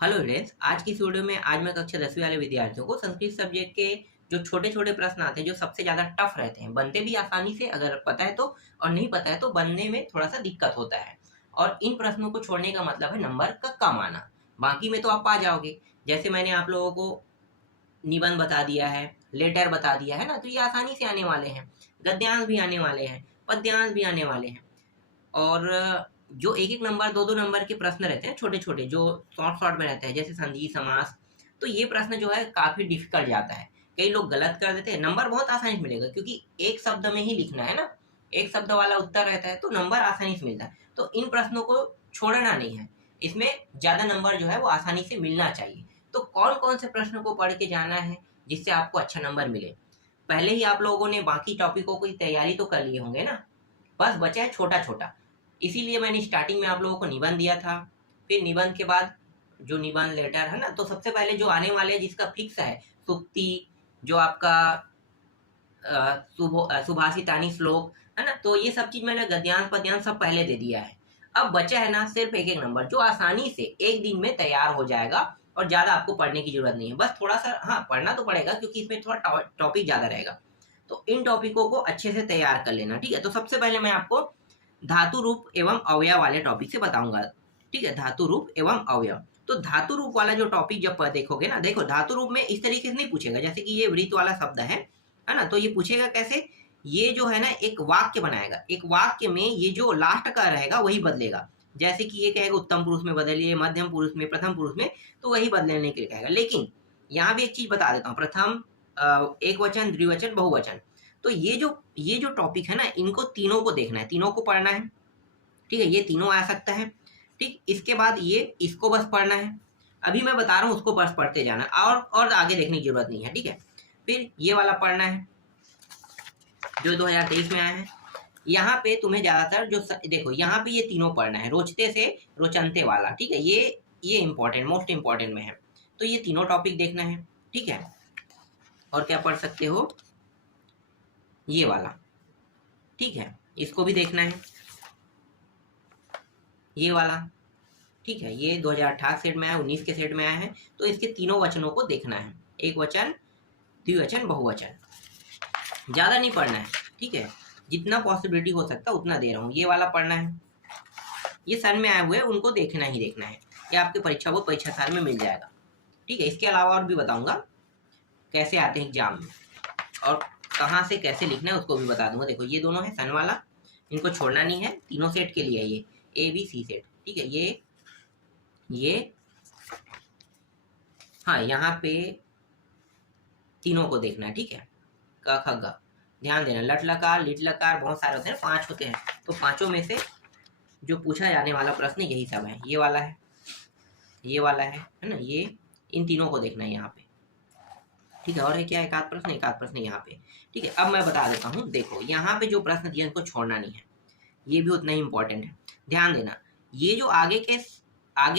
Hello friends, आज की इस वीडियो में आज मैं कक्षा 10वीं वाले विद्यार्थियों को संस्कृत सब्जेक्ट के जो छोटे छोटे प्रश्न आते हैं जो सबसे ज्यादा टफ रहते हैं, बनते भी आसानी से अगर पता है तो, और नहीं पता है तो बनने में थोड़ा सा दिक्कत होता है। और इन प्रश्नों को छोड़ने का मतलब है नंबर का कम आना। बाकी में तो आप आ जाओगे। जैसे मैंने आप लोगों को निबंध बता दिया है, लेटर बता दिया है ना, तो ये आसानी से आने वाले हैं। गद्यांश भी आने वाले हैं, पद्यांश भी आने वाले हैं। और जो एक एक नंबर दो दो नंबर के प्रश्न रहते हैं, छोटे छोटे जो शॉर्ट शॉर्ट में रहते हैं, जैसे संधि समास, तो ये प्रश्न जो है काफी डिफिकल्ट जाता है। कई लोग गलत कर देते हैं। नंबर बहुत आसानी से मिलेगा क्योंकि एक शब्द में ही लिखना है ना, एक शब्द वाला उत्तर रहता है तो नंबर आसानी से मिलता है। तो इन प्रश्नों को छोड़ना नहीं है, इसमें ज्यादा नंबर जो है वो आसानी से मिलना चाहिए। तो कौन कौन से प्रश्न को पढ़ के जाना है जिससे आपको अच्छा नंबर मिले। पहले ही आप लोगों ने बाकी टॉपिकों की तैयारी तो कर लिए होंगे ना, बस बचा है छोटा छोटा। इसीलिए मैंने स्टार्टिंग में आप लोगों को निबंध दिया था। फिर निबंध के बाद जो निबंध लेटर है ना, तो सबसे पहले जो आने वाले हैं जिसका फिक्स है, सुक्ति, जो आपका सुभाषितानी श्लोक है ना, तो ये सब चीज मैंने गद्यांश पद्यांश सब पहले दे दिया है। अब बचा है ना सिर्फ एक एक नंबर जो आसानी से एक दिन में तैयार हो जाएगा और ज्यादा आपको पढ़ने की जरूरत नहीं है। बस थोड़ा सा हाँ पढ़ना तो पड़ेगा क्योंकि इसमें थोड़ा टॉपिक ज्यादा रहेगा। तो इन टॉपिकों को अच्छे से तैयार कर लेना, ठीक है। तो सबसे पहले मैं आपको धातु रूप एवं अवयव वाले टॉपिक से बताऊंगा, ठीक है। धातु रूप एवं अवयव, तो धातु रूप वाला जो टॉपिक जब देखोगे ना, देखो धातु रूप में इस तरीके से नहीं पूछेगा जैसे कि ये वृत्त वाला शब्द है ना, तो ये पूछेगा कैसे। ये जो है ना एक वाक्य बनाएगा, एक वाक्य में ये जो लास्ट का रहेगा वही बदलेगा। जैसे कि ये कहेगा उत्तम पुरुष में बदलिए, मध्यम पुरुष में, प्रथम पुरुष में, तो वही बदलने के लिए कहेगा। लेकिन यहाँ भी एक चीज बता देता हूँ, प्रथम एक वचन, द्विवचन, बहुवचन, तो ये जो टॉपिक है ना, इनको तीनों को देखना है, तीनों को पढ़ना है, ठीक है। ये तीनों आ सकता है, ठीक। इसके बाद ये इसको बस पढ़ना है, अभी मैं बता रहा हूँ उसको बस पढ़ते जाना, और आगे देखने की जरूरत नहीं है, ठीक है। फिर ये वाला पढ़ना है जो 2023 में आया है। यहाँ पे तुम्हें ज्यादातर जो देखो यहाँ पे ये तीनों पढ़ना है, रोचते से रोचनते वाला, ठीक है। ये इंपॉर्टेंट, मोस्ट इंपॉर्टेंट में है, तो ये तीनों टॉपिक देखना है, ठीक है। और क्या पढ़ सकते हो, ये वाला, ठीक है, इसको भी देखना है, ये वाला, ठीक है। ये 2018 सेट में आया, 19 के सेट में आया है, तो इसके तीनों वचनों को देखना है, एक वचन, द्विवचन, बहुवचन। ज्यादा नहीं पढ़ना है, ठीक है, जितना पॉसिबिलिटी हो सकता उतना दे रहा हूँ। ये वाला पढ़ना है, ये सन में आए हुए उनको देखना ही देखना है, ये आपके परीक्षा को परीक्षा साल में मिल जाएगा, ठीक है। इसके अलावा और भी बताऊंगा कैसे आते हैं एग्जाम में और कहाँ से कैसे लिखना है उसको भी बता दूंगा। देखो ये दोनों है सन वाला, इनको छोड़ना नहीं है, तीनों सेट के लिए ये ए बी सी सेट, ठीक है। ये हाँ यहाँ पे तीनों को देखना है, ठीक है। क ख ग, ध्यान देना, लट लकार, लिट लकार बहुत सारे होते हैं, 5 होते हैं, तो पांचों में से जो पूछा जाने वाला प्रश्न यही सब है। ये वाला है, ये वाला है ना, ये इन तीनों को देखना है यहाँ पे, ठीक है। और है क्या, एक आध प्रश्न, एक आध प्रश्न यहाँ पे, ठीक है। अब मैं बता देता हूँ, देखो यहाँ पे जो प्रश्न दिया इनको छोड़ना नहीं है, ये भी उतना ही इंपॉर्टेंट है। ध्यान देना, ये जो आगे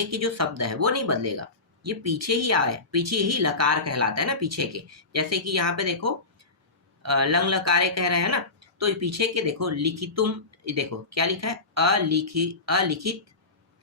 के जो शब्द है वो नहीं बदलेगा, ये पीछे ही आए, पीछे ही लकार कहलाता है ना, पीछे के। जैसे कि यहाँ पे देखो लंग लकारे कह रहे हैं ना, तो ये पीछे के देखो लिखितुम, देखो क्या लिखा है, अलिखित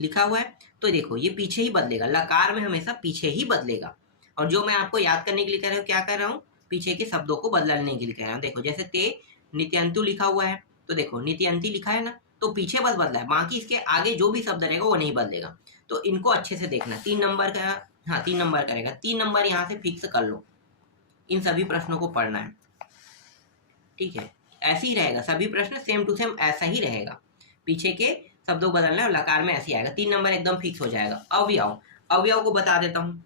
लिखा हुआ है, तो देखो ये पीछे ही बदलेगा, लकार में हमेशा पीछे ही बदलेगा। और जो मैं आपको याद करने के लिए कह रहा हूँ, क्या कह रहा हूँ, पीछे के शब्दों को बदलने के लिए कह रहा हूँ। देखो जैसे ते नित्यंतु लिखा हुआ है, तो देखो नित्यंती लिखा है ना, तो पीछे बस बदला है, बाकी इसके आगे जो भी शब्द रहेगा वो नहीं बदलेगा। तो इनको अच्छे से देखना, 3 नंबर का, हाँ 3 नंबर करेगा, 3 नंबर यहाँ से फिक्स कर लो। इन सभी प्रश्नों को पढ़ना है, ठीक है। ऐसे ही रहेगा, सभी प्रश्न सेम टू सेम ऐसा ही रहेगा, पीछे के शब्दों को बदलना है, लकार में ऐसे ही आएगा, 3 नंबर एकदम फिक्स हो जाएगा। अवयव, अवयव को बता देता हूँ।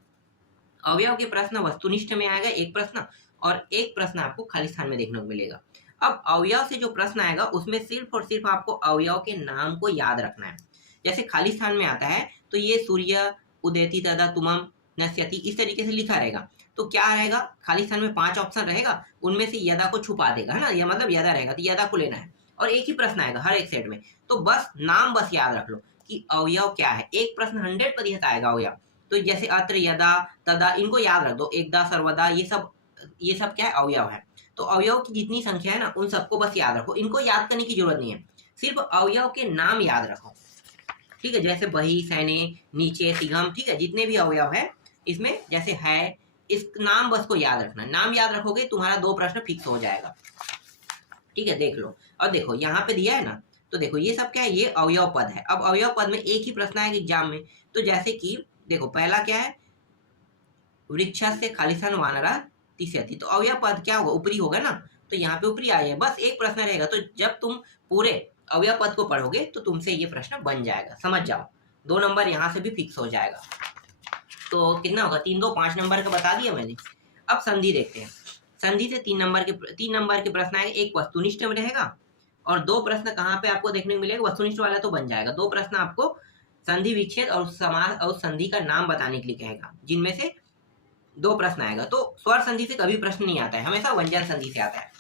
अवयव के प्रश्न वस्तुनिष्ठ में आएगा एक प्रश्न, और एक प्रश्न आपको खाली स्थान में देखने को मिलेगा। अब अवयव से जो प्रश्न आएगा उसमें सिर्फ और सिर्फ आपको अवयव के नाम को याद रखना है। जैसे खाली स्थान में आता है तो ये सूर्य उदयति तदा तुमम नश्यति, इस तरीके से लिखा रहेगा, तो क्या रहेगा, खाली स्थान में 5 ऑप्शन रहेगा, उनमें से यदा को छुपा देगा, है ना, यह मतलब यदा रहेगा, तो यदा को लेना है, और एक ही प्रश्न आएगा हर एक सेट में। तो बस नाम बस याद रख लो कि अवयव क्या है, एक प्रश्न 100% आएगा अवयव। तो जैसे अत्र, यदा, तदा, इनको याद रख दो, एकदा, सर्वदा, ये सब क्या है, अवयव है। तो अवयव की जितनी संख्या है ना उन सबको बस याद रखो, इनको याद करने की जरूरत नहीं है, सिर्फ अवयव के नाम याद रखो, ठीक है, जैसे बही, सैने, नीचे, सिघम, ठीक है, जितने भी अवयव है इसमें जैसे है, इस नाम बस को याद रखना, नाम याद रखोगे तुम्हारा 2 प्रश्न फिक्स हो जाएगा। ठीक है, देख लो। और देखो यहाँ पे दिया है ना, तो देखो ये सब क्या है, ये अवयव पद है। अब अवयव पद में एक ही प्रश्न आएगा एग्जाम में, तो जैसे कि देखो पहला क्या है, वृक्ष से खालिस्तान वानरा तिष्यति, तो अवयव पद क्या होगा, ऊपरी होगा ना, तो यहाँ पे ऊपरी आ जाए, बस एक प्रश्न रहेगा। तो जब तुम पूरे अवयव पद को पढ़ोगे तो तुमसे ये प्रश्न बन जाएगा, समझ जाओ। 2 नंबर यहाँ से भी फिक्स हो जाएगा। तो कितना होगा, 3 2 5 नंबर का बता दिया मैंने। अब संधि देखते हैं। संधि से 3 नंबर के प्रश्न आएंगे। एक वस्तुनिष्ठ में रहेगा और 2 प्रश्न कहाँ पे आपको देखने को मिलेगा, वस्तुनिष्ठ वाला तो बन जाएगा। 2 प्रश्न आपको संधि विच्छेद और समास और संधि का नाम बताने के लिए कहेगा, जिनमें से 2 प्रश्न आएगा। तो स्वर संधि से कभी प्रश्न नहीं आता है, हमेशा व्यंजन संधि से आता है।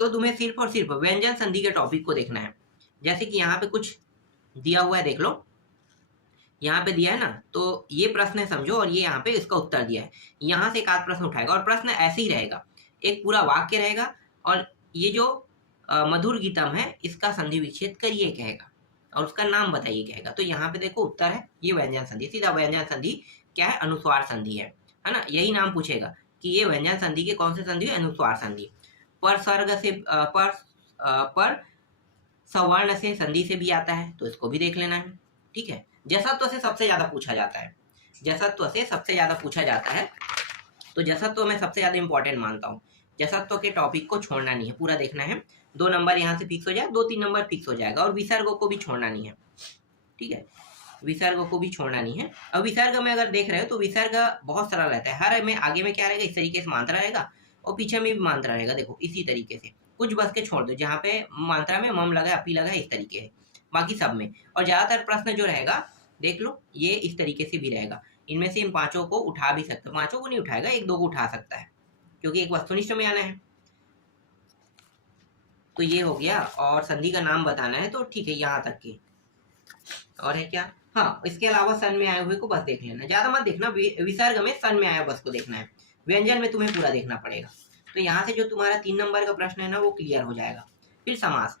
तो तुम्हें सिर्फ और सिर्फ व्यंजन संधि के टॉपिक को देखना है। जैसे कि यहाँ पे कुछ दिया हुआ है, देख लो, यहाँ पे दिया है ना, तो ये प्रश्न है समझो, और ये यहाँ पे इसका उत्तर दिया है। यहाँ से एक आध प्रश्न उठाएगा और प्रश्न ऐसे ही रहेगा, एक पूरा वाक्य रहेगा और ये जो मधुर गीतम है इसका संधि विच्छेद करिए कहेगा और उसका नाम बताइए कहेगा। तो यहाँ पे देखो उत्तर है ये व्यंजन संधि, सीधा व्यंजन संधि क्या है, अनुस्वार संधि है ना। यही नाम पूछेगा कि ये व्यंजन संधि के कौन से संधि है, अनुस्वार संधि। पर सर्ग से पर सवर्ण से संधि से भी आता है, तो इसको भी देख लेना है। ठीक है, जसत्व से सबसे ज्यादा पूछा जाता है, जसत्व से सबसे ज्यादा पूछा जाता है, तो जसत्व मैं सबसे ज्यादा इंपॉर्टेंट मानता हूँ। जसत्व के टॉपिक को छोड़ना नहीं है, पूरा देखना है। 2 नंबर यहाँ से फिक्स हो जाए, 2 3 नंबर फिक्स हो जाएगा। और विसर्गों को भी छोड़ना नहीं है, ठीक है, विसर्ग को भी छोड़ना नहीं है। अब विसर्ग में अगर देख रहे हो तो विसर्ग बहुत सरल रहता है, हर में आगे में क्या रहेगा, इस तरीके से मात्रा रहेगा और पीछे में भी मात्रा रहेगा। देखो इसी तरीके से कुछ बस के छोड़ दो, जहाँ पे मात्रा में मम लगा, अपी लगा, इस तरीके है, बाकी सब में। और ज्यादातर प्रश्न जो रहेगा देख लो ये इस तरीके से भी रहेगा। इनमें से इन 5 को उठा भी सकते हो, 5 को नहीं उठाएगा, 1 2 को उठा सकता है, क्योंकि एक वस्तुनिष्ठ में आना है। तो ये हो गया, और संधि का नाम बताना है, तो ठीक है यहाँ तक की। और है क्या, हाँ, इसके अलावा सन में आए हुए को बस देख लेना, ज्यादा मत देखना। विसर्ग में सन में आया बस को देखना है, व्यंजन में तुम्हें पूरा देखना पड़ेगा। तो यहाँ से जो तुम्हारा 3 नंबर का प्रश्न है ना, वो क्लियर हो जाएगा। फिर समास,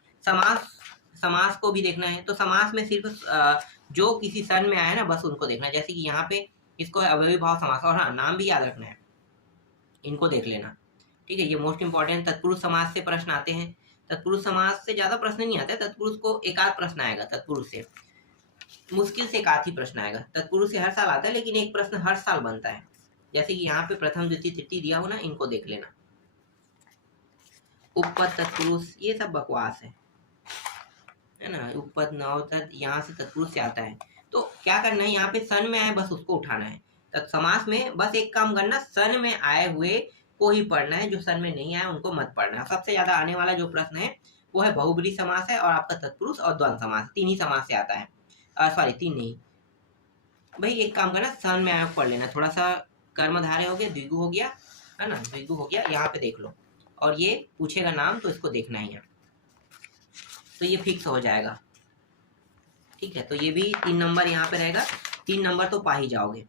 समास को भी देखना है। तो समास में सिर्फ जो किसी सन में आया ना, बस उनको देखना है। जैसे कि यहाँ पे इसको अवयवी भाव समास, और हाँ नाम भी याद रखना है, इनको देख लेना। ठीक है, ये मोस्ट इंपॉर्टेंट। तत्पुरुष समास से प्रश्न आते हैं, तत्पुरुष समास से ज्यादा प्रश्न नहीं आते, तत्पुरुष को एक आध प्रश्न आएगा, तत्पुरुष से मुश्किल से एक आध ही प्रश्न आएगा। तत्पुरुष से हर साल आता है, लेकिन एक प्रश्न हर साल बनता है। जैसे कि यहाँ पे प्रथम द्वितीय तृतीय दिया हो ना, इनको देख लेना। उपपद तत्पुरुष ये सब बकवास है ना, उपपद नवपद यहाँ से तत्पुरुष से आता है। तो क्या करना है, यहाँ पे सन में आए बस उसको उठाना है। समास में बस एक काम करना, सन में आए हुए को ही पढ़ना है, जो सन में नहीं आया उनको मत पढ़ना। सबसे ज्यादा आने वाला जो प्रश्न है वो है बहुब्रीहि समास है, और आपका तत्पुरुष और द्वंद्व समास, 3 ही समास से आता है। सॉरी 3 नहीं भाई, एक काम करना, सन में आया पढ़ लेना। थोड़ा सा कर्मधारय हो गया, द्विगु हो गया, है ना, द्विगु हो गया, यहाँ पे देख लो। और ये पूछेगा नाम, तो इसको देखना ही है, तो ये फिक्स हो जाएगा। ठीक है, तो ये भी 3 नंबर यहाँ पे रहेगा, 3 नंबर तो पा ही जाओगे।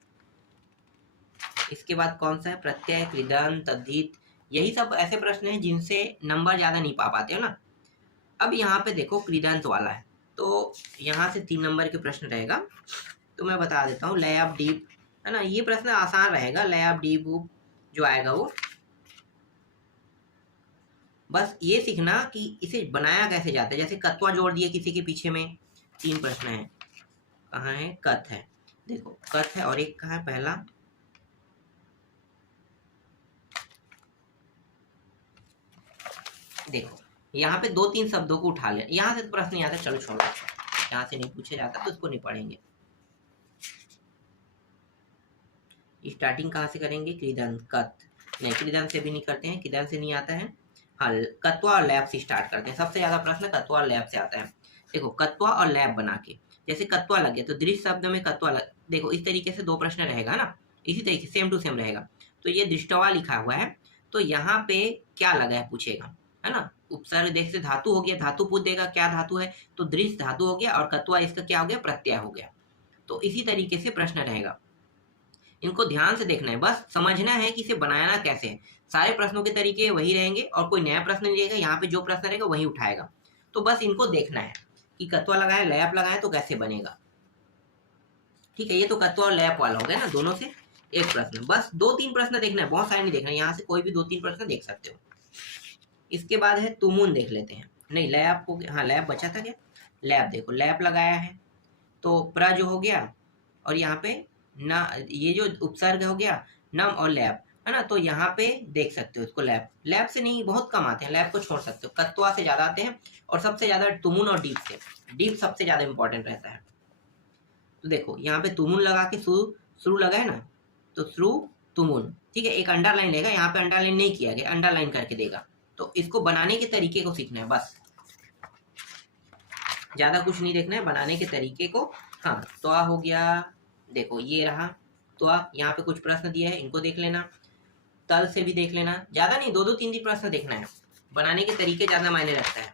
इसके बाद कौन सा है, प्रत्यय, कृदंत, तद्धित, यही सब ऐसे प्रश्न हैं जिनसे नंबर ज्यादा नहीं पा पाते हो ना। अब यहाँ पे देखो कृदंत वाला है, तो यहाँ से 3 नंबर के प्रश्न रहेगा, तो मैं बता देता हूँ। लय ऑफ डीप, है ना, ये प्रश्न आसान रहेगा। लय ऑफ डीप जो आएगा वो बस ये सीखना कि इसे बनाया कैसे जाता है। जैसे कत्वा जोड़ दिए किसी के पीछे में, 3 प्रश्न है, कहाँ है, कथ है, देखो कथ है, और एक कहाँ है, पहला देखो यहाँ पे 2 3 शब्दों को उठा ले। यहाँ से तो प्रश्न नहीं आता, चलो छोड़ो, यहाँ से नहीं पूछे जाता तो उसको नहीं पढ़ेंगे। स्टार्टिंग कहाँ से करेंगे, कृदंत, कथ नहीं, कृदंत से भी नहीं करते हैं, कृदंत से नहीं आता है। हाँ, कत्वा और लैब से स्टार्ट करते हैं। सबसे ज्यादा प्रश्न कत्वा और लैब से आता है। देखो कत्वा और लैब बना के, जैसे कत्वा लग गया तो दृश्य शब्द में कत्वा लग, देखो इस तरीके से 2 प्रश्न रहेगा ना, इसी तरीके सेम टू सेम रहेगा। तो ये दृष्टवा लिखा हुआ है, तो यहाँ पे क्या लगा है पूछेगा, है ना। उपसर्ग देख से धातु हो गया, धातु पूछ देगा क्या धातु है, तो दृश्य धातु हो गया, और कत्वा इसका क्या हो गया, प्रत्यय हो गया। तो इसी तरीके से प्रश्न रहेगा, इनको ध्यान से देखना है, बस समझना है कि इसे बनाना कैसे है। सारे प्रश्नों के तरीके वही रहेंगे और कोई नया प्रश्न नहीं रहेगा, यहाँ पे जो प्रश्न रहेगा वही उठाएगा। तो बस इनको देखना है कि कत्वा लगाएं लैप लगाएं तो कैसे बनेगा। ठीक है, ये तो कत्वा और लैप वाला हो गया ना, दोनों से एक प्रश्न। बस 2-3 प्रश्न देखना है, बहुत सारे नहीं देखना है, यहाँ से कोई भी 2-3 प्रश्न देख सकते हो। इसके बाद है तुमुन देख लेते हैं। नहीं लैप हो गया, हाँ लैप बचा था क्या, लैप देखो लैप लगाया है तो प्र जो हो गया और यहाँ पे ना ये जो उपसर्ग हो गया नम और लैप है ना, तो यहाँ पे देख सकते हो इसको लैप। लैप से नहीं बहुत कम आते हैं, लैप को छोड़ सकते हो, कत्वा से ज्यादा आते हैं और सबसे ज्यादा तुमुन और डीप से, डीप सबसे ज्यादा इंपॉर्टेंट रहता है। तो देखो यहाँ पे तुमुन लगा के शुरू लगा है ना, तो श्रु तुमुन। ठीक है, एक अंडरलाइन लेगा, यहाँ पे अंडरलाइन नहीं किया गया, अंडरलाइन करके देगा। तो इसको बनाने के तरीके को सीखना है बस, ज्यादा कुछ नहीं देखना है, बनाने के तरीके को। हाँ त्वा हो गया, देखो ये रहा त्वा, यहाँ पे कुछ प्रश्न दिए हैं इनको देख लेना, तल से भी देख लेना, ज्यादा नहीं 2-3 प्रश्न देखना है, बनाने के तरीके ज्यादा मायने रखता है।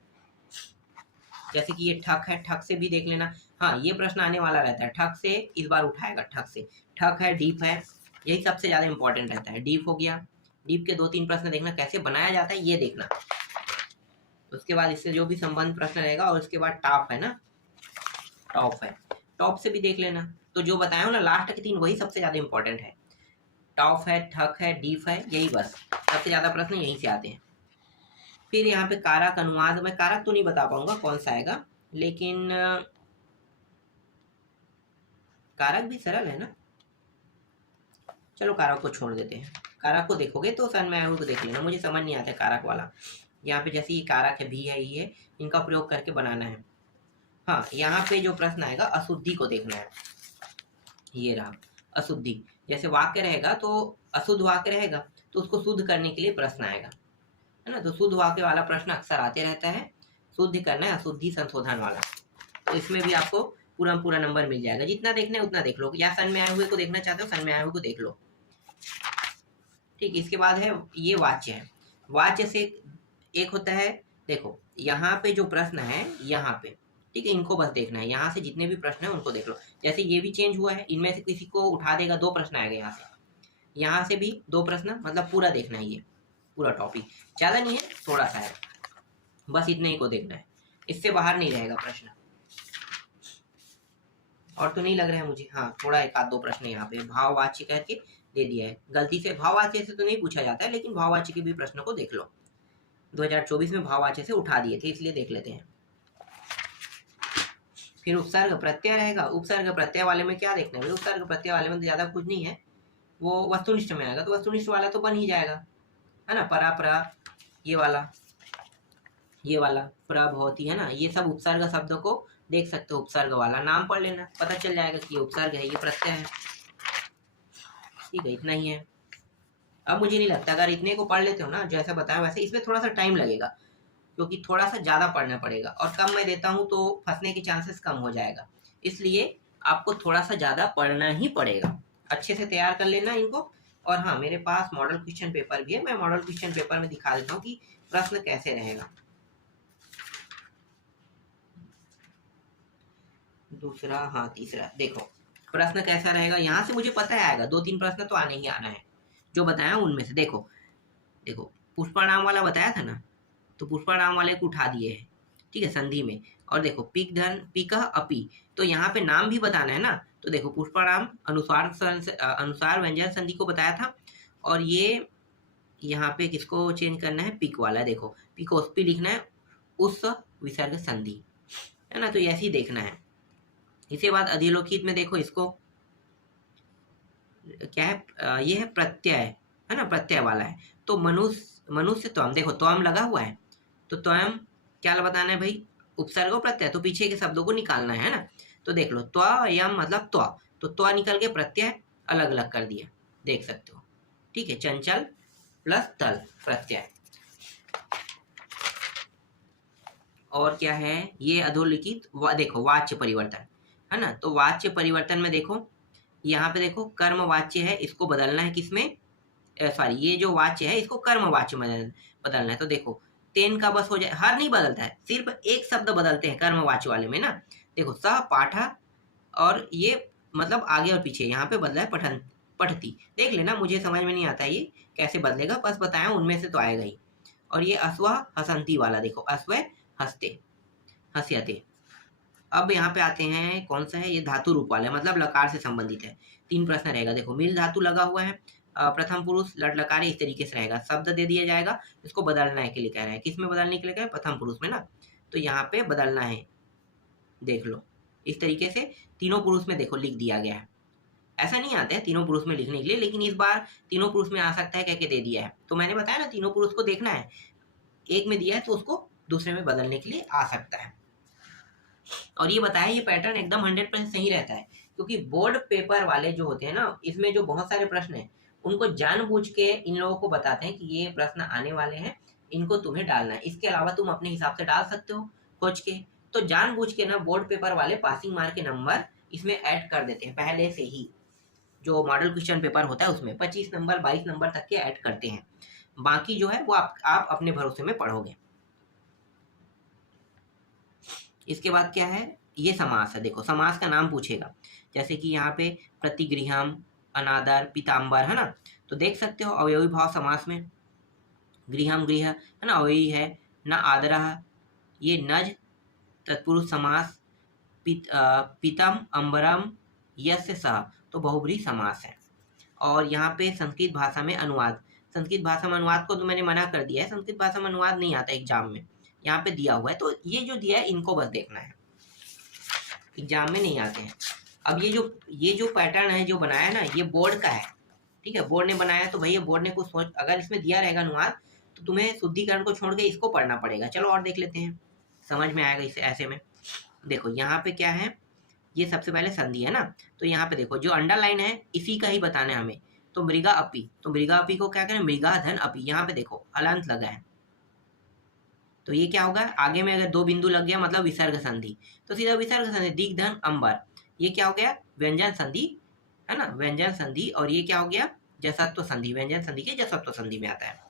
जैसे कि ये ठक है, ठक से भी देख लेना। हाँ ये प्रश्न आने वाला रहता है, ठक से इस बार उठाएगा, ठक से। ठक है, डीप है, यही सबसे ज्यादा इंपॉर्टेंट रहता है। डीप हो गया, डीप के 2-3 प्रश्न देखना, कैसे बनाया जाता है ये देखना। उसके बाद इससे जो भी संबंध प्रश्न रहेगा, और उसके बाद टॉप है ना, टॉप है, टॉप से भी देख लेना। तो जो बताया हूँ ना लास्ट के 3 वही सबसे ज्यादा इंपॉर्टेंट है, टॉप है, ठक है, डीप है, यही बस सबसे ज्यादा प्रश्न यहीं से आते हैं। फिर यहाँ पे कारक अनुवाद, मैं कारक तो नहीं बता पाऊंगा कौन सा आएगा, लेकिन कारक भी सरल है ना, चलो कारक को छोड़ देते हैं। कारक को देखोगे तो सन में आए हुए को देख लेना, मुझे समझ नहीं आता कारक वाला। यहाँ पे जैसे ये कारक है, भी है, ये है, इनका प्रयोग करके बनाना है। हाँ यहाँ पे जो प्रश्न आएगा अशुद्धि को देखना है, ये रहा अशुद्धि। जैसे वाक्य रहेगा तो अशुद्ध वाक्य रहेगा तो उसको शुद्ध करने के लिए प्रश्न आएगा, है ना। तो शुद्ध वाक्य वाला प्रश्न अक्सर आते रहता है, शुद्ध करना है, अशुद्धि संशोधन वाला। तो इसमें भी आपको पूरा नंबर मिल जाएगा, जितना देखना है उतना देख लो, या सन में आए हुए को देखना चाहते हो सन में आए हुए को देख लो। ठीक, इसके बाद है ये वाच्य है। वाच्य से एक होता है, देखो यहाँ पे जो प्रश्न है यहाँ पे, ठीक है, इनको बस देखना है, यहाँ से जितने भी प्रश्न है उनको देख लो। जैसे ये भी चेंज हुआ है, इनमें से किसी को उठा देगा, 2 प्रश्न आएगा यहाँ से भी 2 प्रश्न, मतलब पूरा देखना है, ये पूरा टॉपिक ज्यादा नहीं है, थोड़ा सा है, बस इतने ही को देखना है, इससे बाहर नहीं रहेगा प्रश्न। और तो नहीं लग रहा है मुझे, हाँ थोड़ा 1-2 प्रश्न यहाँ पे भाववाच्य करके दे दिया है, गलती से भाववाच्य से तो नहीं पूछा जाता है, लेकिन भाववाच्य के भी प्रश्नों को देख लो। 2024 में भाववाच्य से उठा दिए थे, इसलिए देख लेते हैं। फिर उपसर्ग प्रत्यय रहेगा, उपसर्ग प्रत्यय वाले में क्या देखना है, उपसर्ग प्रत्यय वाले में तो ज्यादा कुछ नहीं है, वो वस्तुनिष्ठ में आएगा, तो वस्तुनिष्ठ वाला तो बन ही जाएगा, है ना। परा परा ये वाला प्रभवती, है ना, ये सब उपसर्ग शब्द को देख सकते हो, उपसर्ग वाला नाम पढ़ लेना, पता चल जाएगा कि ये उपसर्ग है, ये प्रत्यय है। ठीक है, इतना ही है। अब मुझे नहीं लगता, अगर इतने को पढ़ लेते हो ना जैसा बताया वैसे, इसमें थोड़ा सा टाइम लगेगा, क्योंकि थोड़ा सा ज्यादा पढ़ना पड़ेगा, और कम मैं देता हूँ तो फंसने के चांसेस कम हो जाएगा, इसलिए आपको थोड़ा सा ज्यादा पढ़ना ही पड़ेगा। अच्छे से तैयार कर लेना इनको। और हाँ मेरे पास मॉडल क्वेश्चन पेपर भी है, मैं मॉडल क्वेश्चन पेपर में दिखा देता हूँ कि प्रश्न कैसे रहेगा। दूसरा, हाँ तीसरा, देखो प्रश्न कैसा रहेगा, यहाँ से मुझे पता है आएगा, 2-3 प्रश्न तो आने ही आना है जो बताया उनमें से। देखो पुष्पाणाम वाला बताया था ना, तो पुष्पाणाम वाले को उठा दिए है, ठीक है, संधि में। और देखो पिक धन पिक अपी, तो यहाँ पे नाम भी बताना है ना, तो देखो पुष्पाणाम अनुसार व्यंजन संधि को बताया था, और ये यहाँ पे किसको चेंज करना है, पिक वाला, देखो पिक पी लिखना है, उस विसर्ग संधि, है ना, तो ऐसे ही देखना है। इसके बाद अधिलोकित में देखो इसको क्या है, ये है प्रत्यय, है ना, प्रत्यय वाला है, तो मनुष्य त्वम, देखो त्वम लगा हुआ है, तो त्वम क्या बताना है भाई, उपसर्ग और प्रत्यय, तो पीछे के शब्दों को निकालना है ना। तो देख लो त्वयम मतलब त्व, तो त्व निकल के प्रत्यय अलग अलग कर दिया, देख सकते हो। ठीक है, चंचल प्लस तल प्रत्यय। और क्या है, ये अधोलिखित देखो वाच्य परिवर्तन, है ना, तो वाच्य परिवर्तन में देखो यहाँ पे देखो कर्म वाच्य है, इसको बदलना है किसमें, सॉरी ये जो वाच्य है इसको कर्म वाच्य में बदलना है। तो देखो तेन का बस हो जाए, हर नहीं बदलता है, सिर्फ एक शब्द बदलते हैं कर्म वाच्य वाले में ना। देखो सह पाठा, और ये मतलब आगे और पीछे, यहाँ पे बदला है पठन पठती, देख लेना, मुझे समझ में नहीं आता ये कैसे बदलेगा, बस बताया उनमें से तो आएगा ही। और ये अश्व हसंती वाला, देखो अश्व हंसते हंस्यते, अब यहाँ पे आते हैं, कौन सा है ये, धातु रूप वाला है, मतलब लकार से संबंधित है। 3 प्रश्न रहेगा। देखो मिल धातु लगा हुआ है, प्रथम पुरुष लट लकार इस तरीके से रहेगा, शब्द दे दिया जाएगा, इसको बदलना है के लिए कह रहा है। किस में बदलने के लिए कह रहा है? प्रथम पुरुष में ना, तो यहाँ पे बदलना है, देख लो इस तरीके से तीनों पुरुष में देखो लिख दिया गया है। ऐसा नहीं आता है तीनों पुरुष में लिखने के लिए, लेकिन इस बार तीनों पुरुष में आ सकता है, कह के दे दिया है। तो मैंने बताया ना तीनों पुरुष को देखना है, एक में दिया है तो उसको दूसरे में बदलने के लिए आ सकता है। और ये बताया ये पैटर्न एकदम 100% सही रहता है, क्योंकि बोर्ड पेपर वाले जो होते हैं ना, इसमें जो बहुत सारे प्रश्न हैं उनको जानबूझ के इन लोगों को बताते हैं कि ये प्रश्न आने वाले हैं, इनको तुम्हें डालना है। इसके अलावा तुम अपने हिसाब से डाल सकते हो खोज के। तो जानबूझ के ना बोर्ड पेपर वाले पासिंग मार्क के नंबर इसमें ऐड कर देते हैं पहले से ही। जो मॉडल क्वेश्चन पेपर होता है उसमें 25 नंबर 22 नंबर तक के ऐड करते हैं, बाकी जो है वो आप अपने भरोसे में पढ़ोगे। इसके बाद क्या है, ये समास है। देखो समास का नाम पूछेगा, जैसे कि यहाँ पे प्रतिगृहम, अनादर, पीताम्बर, है ना। तो देख सकते हो अवयवी भाव समास में गृहम गृह है ना अवयवी है, न आदरः ये नज तत्पुरुष समास, पीतम अम्बरम यस्य सह तो बहुब्रीहि समास है। और यहाँ पे संस्कृत भाषा में अनुवाद, संस्कृत भाषा में अनुवाद को तो मैंने मना कर दिया है, संस्कृत भाषा में अनुवाद नहीं आता एग्जाम में, यहाँ पे दिया हुआ है। तो ये जो दिया है इनको बस देखना है, एग्जाम में नहीं आते हैं। अब ये जो पैटर्न है जो बनाया है ना, ये बोर्ड का है, ठीक है, बोर्ड ने बनाया। तो भैया बोर्ड ने कुछ सोच, अगर इसमें दिया रहेगा अनुवाद तो तुम्हें शुद्धिकरण को छोड़ के इसको पढ़ना पड़ेगा। चलो और देख लेते हैं, समझ में आएगा इसे ऐसे में। देखो यहाँ पे क्या है, ये सबसे पहले संधि है ना, तो यहाँ पे देखो जो अंडरलाइन है इसी का ही बताना है हमें। तो मृगा अपी, तो मृगा अपी को क्या करें, मृगा धन अपी, यहाँ पे देखो हलंत लगा है, तो ये क्या होगा, आगे में अगर 2 बिंदु लग गया मतलब विसर्ग संधि, तो सीधा विसर्ग संधि, दिग धन अंबर, ये क्या हो गया, व्यंजन संधि, है ना, व्यंजन संधि। और ये क्या हो गया, जसत्व संधि, व्यंजन संधि के जसत्व संधि में आता है।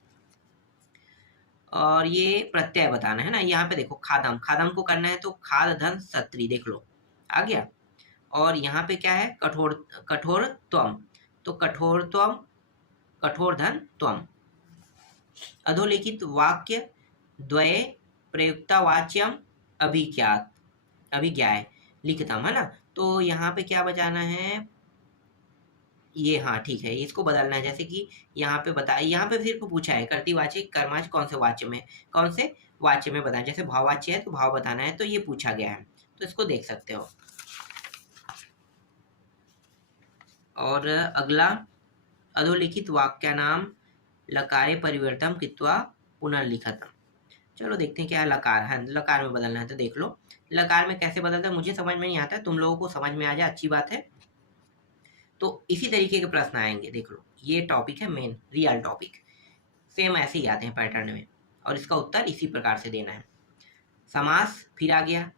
और ये प्रत्यय बताना है ना, यहाँ पे देखो खादम, खादम को करना है तो खाद धन सत्री, देख लो आ गया। और यहाँ पे क्या है, कठोर, कठोर त्वम, तो कठोर त्वम, कठोर धन त्वम। अधोलिखित वाक्य द्वये प्रयुक्तवाच्यम अभिज्ञात, अभिज्ञाय लिखितम, है ना। तो यहाँ पे क्या बचाना है, ये हाँ ठीक है, इसको बदलना है। जैसे कि यहाँ पे बताया, यहाँ पे सिर्फ पूछा है कर्तृवाची कर्मच कौन से वाच्य में, कौन से वाच्य में बताना, जैसे भाववाच्य है तो भाव बताना है, तो ये पूछा गया है, तो इसको देख सकते हो। और अगला, अधोलिखित वाक्यानाम लकारे परिवर्तन कृत्वा पुनर्लिखतम। चलो देखते हैं क्या लकार है, लकार में बदलना है, तो देख लो लकार में कैसे बदलता है, मुझे समझ में नहीं आता है, तुम लोगों को समझ में आ जाए अच्छी बात है। तो इसी तरीके के प्रश्न आएंगे, देख लो ये टॉपिक है मेन रियल टॉपिक, सेम ऐसे ही आते हैं पैटर्न में, और इसका उत्तर इसी प्रकार से देना है। समास फिर आ गया,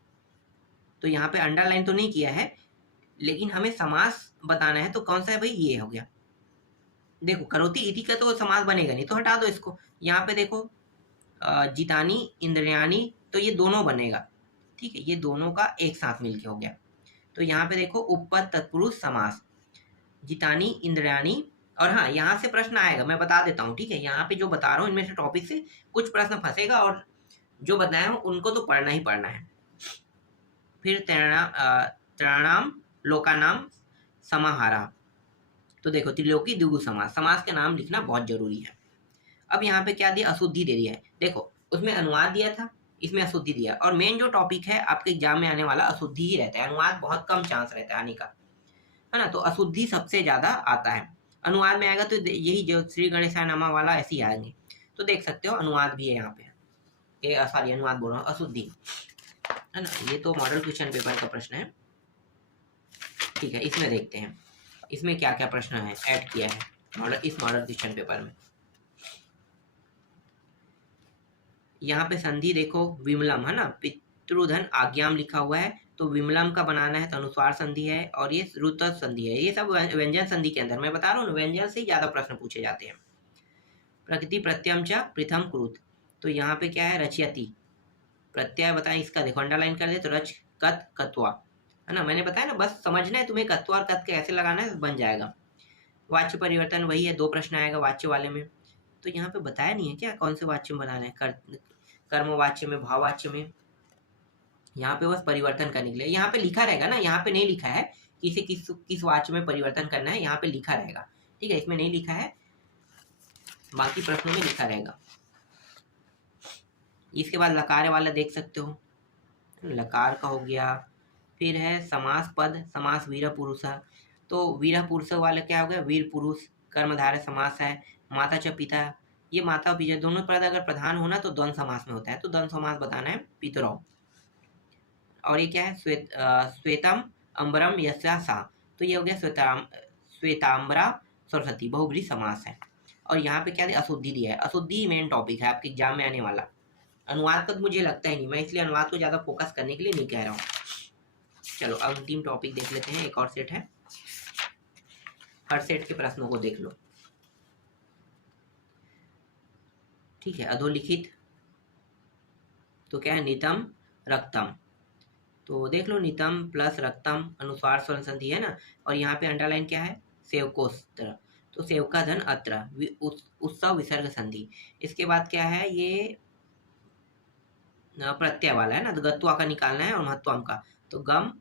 तो यहाँ पे अंडरलाइन तो नहीं किया है, लेकिन हमें समास बताना है, तो कौन सा है भाई, ये हो गया। देखो करोति इति का तो समास बनेगा नहीं, तो हटा दो इसको। यहाँ पे देखो जितानी इंद्रियानी, तो ये दोनों बनेगा, ठीक है, ये दोनों का एक साथ मिलके हो गया। तो यहाँ पे देखो उपपद तत्पुरुष समास, जितानी इंद्रियानी। और हाँ यहाँ से प्रश्न आएगा, मैं बता देता हूँ, ठीक है, यहाँ पे जो बता रहा हूँ इनमें से टॉपिक से कुछ प्रश्न फंसेगा, और जो बताया हूँ उनको तो पढ़ना ही पढ़ना है। फिर त्रणाम लोकानाम समाहारा, तो देखो त्रिलोकी द्विगु समास, समास के नाम लिखना बहुत जरूरी है। अब यहाँ पे क्या दिया, अशुद्धि दे दिया है, देखो उसमें अनुवाद दिया था, इसमें अशुद्धि दिया, और मेन जो टॉपिक है आपके एग्जाम में आने वाला अशुद्धि ही रहता है, अनुवाद बहुत कम चांस रहता है आने का, है ना। तो अशुद्धि सबसे ज्यादा आता है, अनुवाद में आएगा तो यही जो श्री गणेशाय नमः वाला ऐसे ही आएंगे। तो देख सकते हो अनुवाद भी है यहाँ पे, सॉरी अनुवाद बोल रहा हूँ, अशुद्धि, है ना। ये तो मॉडल क्वेश्चन पेपर का प्रश्न है, ठीक है। इसमें देखते हैं इसमें क्या क्या प्रश्न है ऐड किया है इस मॉडल क्वेश्चन पेपर में। यहाँ पे संधि देखो विमलम, है ना, पितृधन आज्ञाम लिखा हुआ है, तो विमलम का बनाना है तो अनुस्वार संधि है, और ये रुत संधि है, ये सब व्यंजन संधि के अंदर, मैं बता रहा हूँ व्यंजन से ज्यादा प्रश्न पूछे जाते हैं। प्रकृति प्रत्ययम च प्रथम कृत, तो यहाँ पे क्या है, रचयति, प्रत्यय बताएं इसका, देखो अंडरलाइन कर दे, तो रच कत कत्वा, है ना, मैंने बताया ना, बस समझना है तुम्हें, कत्वा और कत के ऐसे लगाना है, बन जाएगा। वाच्य परिवर्तन वही है, 2 प्रश्न आएगा वाच्य वाले में, तो यहाँ पे बताया नहीं है क्या कौन से वाच्य में बनाना है, कर्मवाच्य में, भाववाच्य में, यहाँ पे बस परिवर्तन करने के लिए, यहाँ पे लिखा रहेगा ना, यहाँ पे नहीं लिखा है कि इसे किस वाच्य में परिवर्तन करना है, यहाँ पे लिखा रहेगा, ठीक है, इसमें नहीं लिखा है, बाकी प्रश्नों में लिखा रहेगा। इसके बाद लकार वाला देख सकते हो, लकार का हो गया। फिर है समास पद, समास वीर पुरुष, तो वीर पुरुष वाला क्या हो गया, वीर पुरुष, कर्मधारय समास है। माता च पिता, ये माता और पिता दोनों पद अगर प्रधान होना तो द्वंद्व समास में होता है, तो द्वंद्व समास बताना है पितरौ। और ये क्या है, श्वेतम अंबरम यस्या सा, तो ये हो गया श्वेतांबरा सरस्वती, बहुब्रीहि समास है। और यहाँ पे क्या है, अशुद्धि दिया है, अशुद्धि मेन टॉपिक है आपके एग्जाम में आने वाला। अनुवाद का तो मुझे लगता ही नहीं, मैं इसलिए अनुवाद को ज्यादा फोकस करने के लिए नहीं कह रहा हूँ। चलो अंतिम टॉपिक देख लेते हैं, एक और सेट है, हर सेट के प्रश्नों को देख लो, ठीक है। अधोलिखित तो क्या है, नितम रक्तम, तो देख लो नितम प्लस रक्तम अनुस्वार स्वर्ण संधि है ना, और यहाँ पे अंडरलाइन क्या है, सेवकोस्त्र, तो सेवका धन अत्र उत्सव विसर्ग संधि। इसके बाद क्या है, ये प्रत्यय वाला है ना, तो गत्वा का निकालना है और महत्वम का, तो गम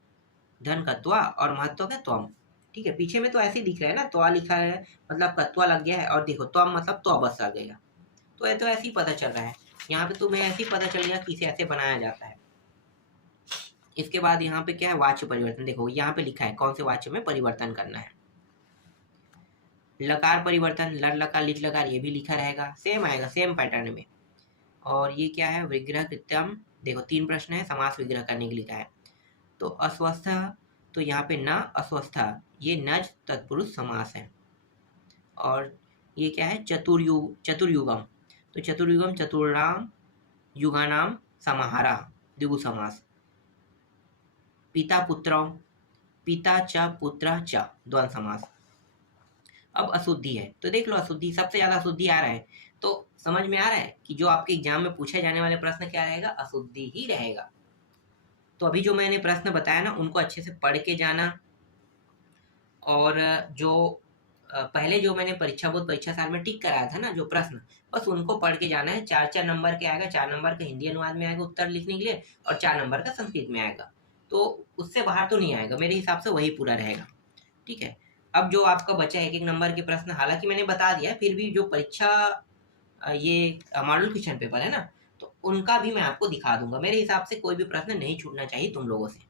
धन कत्वा और महत्व का त्वम, ठीक है। पीछे में तो ऐसे ही दिख रहा है ना, त्वा लिखा है मतलब कत्वा लग गया है, और देखो त्वम मतलब तो बस आ गया, तो ये तो ऐसे ही पता चल रहा है, यहाँ पे तुम्हें ऐसे ही पता चल गया कि इसे ऐसे बनाया जाता है। इसके बाद यहाँ पे क्या है, वाच्य परिवर्तन, देखो यहाँ पे लिखा है कौन से वाच्य में परिवर्तन करना है। लकार परिवर्तन, लट लकार लिट लकार, ये भी लिखा रहेगा, सेम आएगा, सेम पैटर्न में। और ये क्या है, विग्रह कृत्यम, देखो 3 प्रश्न है, समास विग्रह करने के लिखा है। तो अस्वस्थ, तो यहाँ पे न अस्वस्था, ये नज तत्पुरुष समास है। और ये क्या है, चतुर्युगम, तो चतुर्युगम चतुर्णाम युगानाम समाहारा, द्विगु समास। पिता पुत्रौ, पिता च पुत्र च, द्वंद्व समास। अब अशुद्धि है, तो देख लो अशुद्धि, सबसे ज्यादा अशुद्धि आ रहा है, तो समझ में आ रहा है कि जो आपके एग्जाम में पूछे जाने वाले प्रश्न क्या रहेगा, अशुद्धि ही रहेगा। तो अभी जो मैंने प्रश्न बताया ना, उनको अच्छे से पढ़ के जाना, और जो पहले जो मैंने परीक्षा बोर्ड परीक्षा साल में टिक कराया था ना जो प्रश्न, बस उनको पढ़ के जाना है। 4-4 नंबर के आएगा, 4 नंबर का हिंदी अनुवाद में आएगा उत्तर लिखने के लिए, और 4 नंबर का संस्कृत में आएगा, तो उससे बाहर तो नहीं आएगा, मेरे हिसाब से वही पूरा रहेगा, ठीक है। अब जो आपका बचा 1-1 नंबर के प्रश्न, हालांकि मैंने बता दिया, फिर भी जो परीक्षा ये मॉडल क्वेश्चन पेपर है ना, तो उनका भी मैं आपको दिखा दूंगा। मेरे हिसाब से कोई भी प्रश्न नहीं छूटना चाहिए तुम लोगों से।